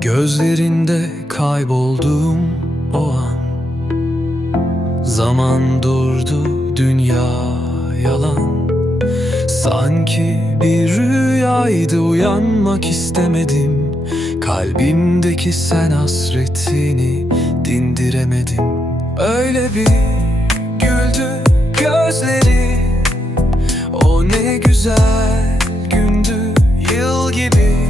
Gözlerinde kayboldum o an. Zaman durdu dünya yalan. Sanki bir rüyaydı uyanmak istemedim. Kalbimdeki sen hasretini dindiremedim. Öyle bir güldü gözleri. O ne güzel gündü yıl gibi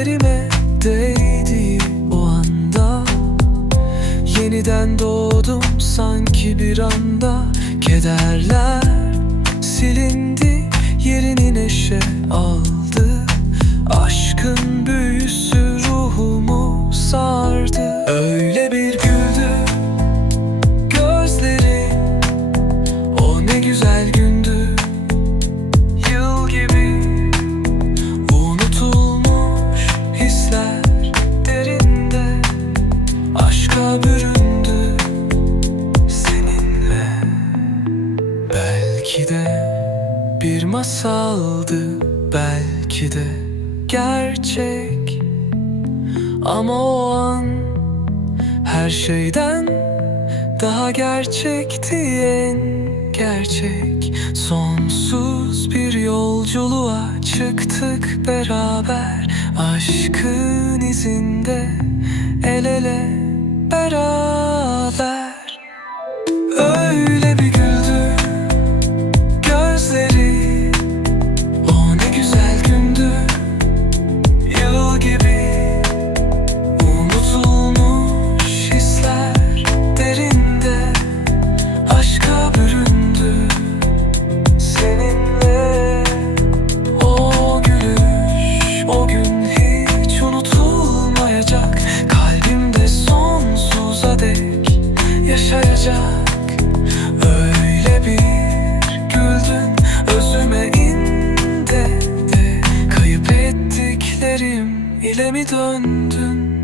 ellerime değdi o anda. Yeniden doğdum sanki bir anda. Kederler silindi yerini neşe aldı. Aşkın büyüsü ruhumu sardı. Öyle bir güldü gözleri O ne güzel gündü masaldı Belki de gerçek. Ama o an her şeyden daha gerçekti en gerçek. Sonsuz bir yolculuğa çıktık beraber Aşkın izinde el ele beraber yaşayacak Öyle bir güldün özüme inde de. Kayıp ettiklerim ile mi döndü